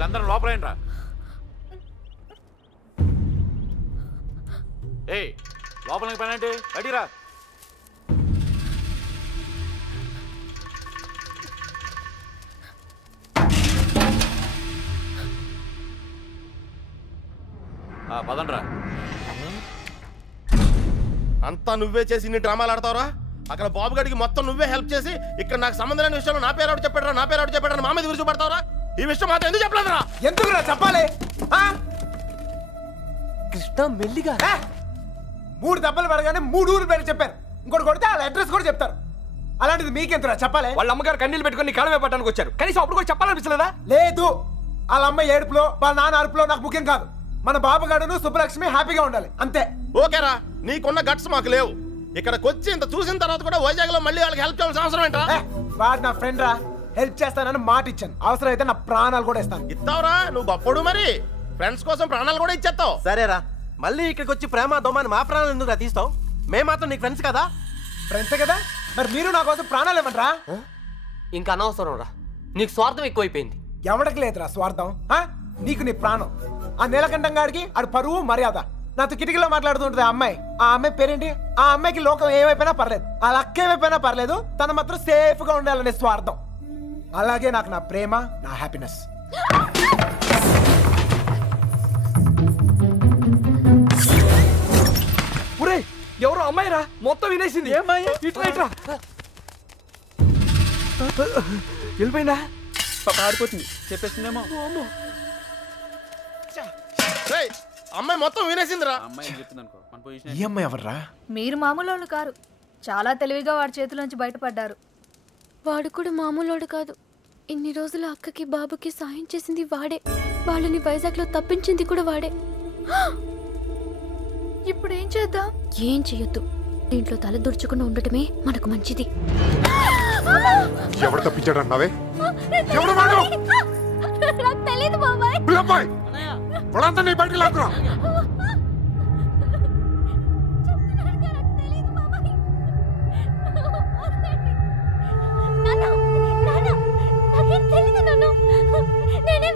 వీళ్ళందరూ లోపలేంట్రా. ఏయ్ లోపలికి పని అంటే అడిరా. పదండ్రా. అంతా నువ్వే చేసి ఇన్ని డ్రామాలు ఆడతావురా? అక్కడ బాబు గడికి మొత్తం నువ్వే హెల్ప్ చేసి ఇక్కడ నాకు సంబంధం లేని విషయంలో నా పేరు చెప్పాడు నా పేరు చెప్పాడు మా మీద గురించి పడతావురా? ఈ విషయం మాత్రం ఎందుకు చెప్పలేదురా? ఎందుకురా చెప్పాలి? కృష్ణ మెల్లిగా 3 దెబ్బలు పడగానే 3 ఊరు పేరు చెప్పారు. ఇంకోటి కొడితే వాళ్ళ అడ్రస్ కూడా చెప్తారు. అలాంటిది మీకెంతరా చెప్పాలి? వాళ్ళ అమ్మగారు కన్నీళ్ళు పెట్టుకుని కాలమే పట్టడానికి వచ్చారు. కనీసం అప్పుడు కూడా చెప్పాలనిపించలేదా? లేదు. వాళ్ళ అమ్మ ఏడుపులో వాళ్ళ నాన్న అరుపులో నాకు ముఖ్యం కాదు. మన బాబుగాడును సుబ్బలక్ష్మి హ్యాపీగా ఉండాలి అంతే. ఓకేరా, నీకున్న గట్స్ మాకు లేవు. ఇక్కడికి వచ్చి ఇంత చూసిన తర్వాత కూడా వైజాగ్ లో మళ్ళీ వాళ్ళకి హెల్ప్ చేయాల్సిన అవసరం ఏంట్రా? వాడు నా ఫ్రెండ్ రా, హెల్ప్ చేస్తానని మాట ఇచ్చాను. అవసరం అయితే నా ప్రాణాలు కూడా ఇస్తాను. ఇస్తావురా? నువ్వు గొప్పడు మరి ఫ్రెండ్స్ కోసం ప్రాణాలు కూడా ఇచ్చేస్తావు. సరేరా, మళ్ళీ ఇక్కడికి వచ్చి ప్రేమ దోమని మా ప్రాణాలు ఎందుకు తీస్తావు? మేము మాత్రం నీకు ఫ్రెండ్స్ కదా. ఫ్రెండ్స్ కదా, మరి మీరు నా కోసం ప్రాణాలు ఇవ్వండిరా. ఇంకా అనవసరం రా, నీకు స్వార్థం ఎక్కువైపోయింది. ఎవడికి లేదురా స్వార్థం. నీకు నీ ప్రాణం. ఆ నీలకంఠం గాడికి ఆడు పరువు మర్యాద. నాతో కిటికీలో మాట్లాడుతుంటది ఆ అమ్మాయి. ఆ అమ్మాయి పేరేంటి? ఆ అమ్మాయికి లోకం ఏమైపోయినా పర్లేదు, ఆ లక్క ఏమైపోయినా పర్లేదు, తన మాత్రం సేఫ్ గా ఉండాలనే స్వార్థం. అలాగే నాకు నా ప్రేమ, నా హ్యాపీనెస్. ఎవరో అమ్మాయి రా, మొత్తం వినేసింది. వెళ్ళిపోయిందా? పారిపోతుంది చెప్పేసిందేమో. అమ్మాయి మొత్తం వినేసిందిరా. ఈ అమ్మాయి ఎవర్రా? మీరు మామూలు కారు, చాలా తెలివిగా వాడి చేతిలోంచి బయటపడ్డారు. వాడు కూడా మామూలోడు కాదు. ఇన్ని రోజులు అక్కకి బాబుకి సాయం చేసింది వాడే. వాళ్ళని వైజాగ్ లో తప్పించింది కూడా వాడే. ఇప్పుడు ఏం చేద్దాం? ఏం చెయ్యొద్దు. దీంట్లో తల దుర్చకుండా ఉండటమే మనకు మంచిది. ఎవరు తప్పించాడు అన్నావే? బయటికి లాక్కురా.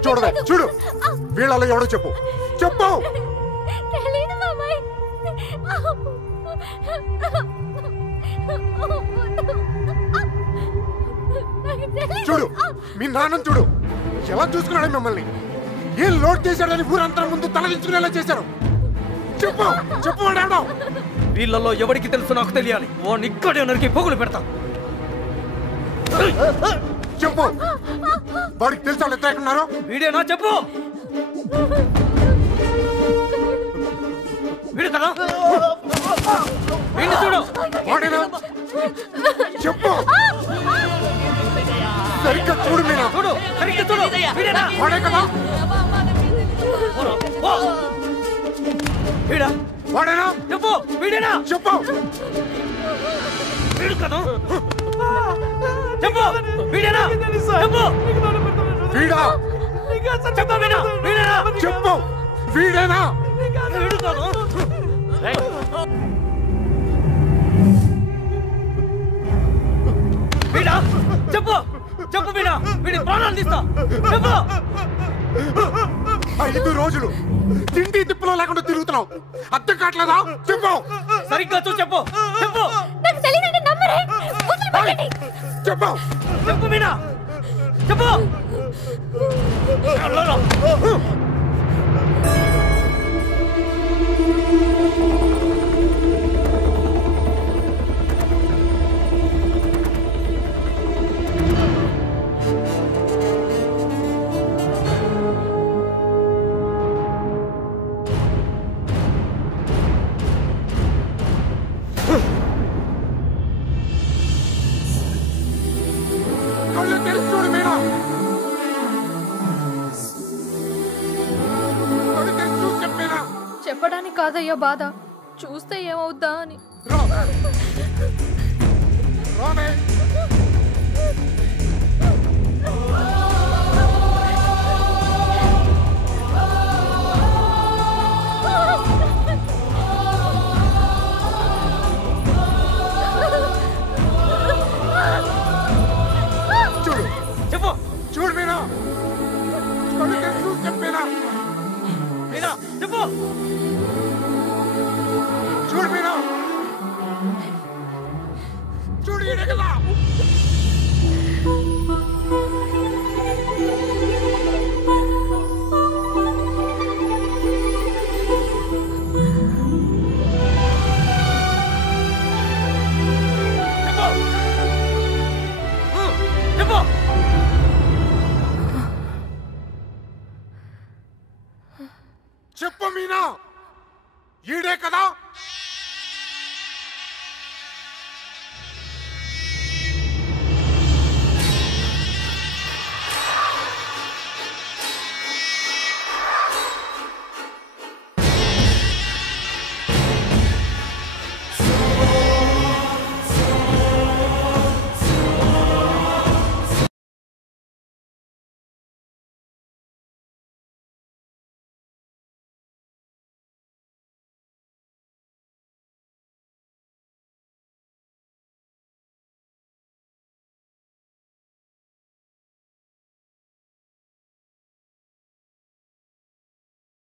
చూడవే, చూడు వీళ్ళలో ఎవడో చెప్పు చెప్పు. చూడు మీ నాన్న చూడు ఎలా చూసుకున్నాడు మిమ్మల్ని. ఏం లోడ్ చేశాడని ఊరంతా ముందు తలదించుకునేలా చేశారు. చెప్పు చెప్పు. వాడు వీళ్ళలో ఎవరికి తెలుసు నాకు తెలియాలి. వాడిని ఇక్కడే నరికి పొగులు పెడతా. చెప్పు. వాడికి తెలుసు వాళ్ళు ఎక్కడ ఉన్నారు. వీడేనా? చెప్పు. వీడు కదా? వీడిని చూడు. వాడేనా? చెప్పు. సరిగ్గా చూడు మీనా. చూడు సరిగ్గా చూడు. వీడేనా? వాడే కదా? వీడా? వాడేనా? చెప్పు. వీడేనా? చెప్పు. వీడు కదా? చెప్పు. వీడేనా? చెప్పు. వీడా? చెప్పు. వీడా? వీడేనా? చెప్పు. వీడేనా? వీడు కదా? వీడా? చెప్పు. చెప్పు వీడా. వీడి ప్రాణాలు తీస్తా. చెప్పు. 5 రోజులు తిండి తిప్పులో లేకుండా తిరుగుతున్నావు. అర్థం కావట్లేదా? చెప్పు. సరిగ్గా చూ. చెప్పు. చెప్పు. చెప్పు. చెప్పు వీడా. చెప్పు. చెప్పడానికి కాదయ్యా బాధ, చూస్తే ఏమవుద్దా అని. రామే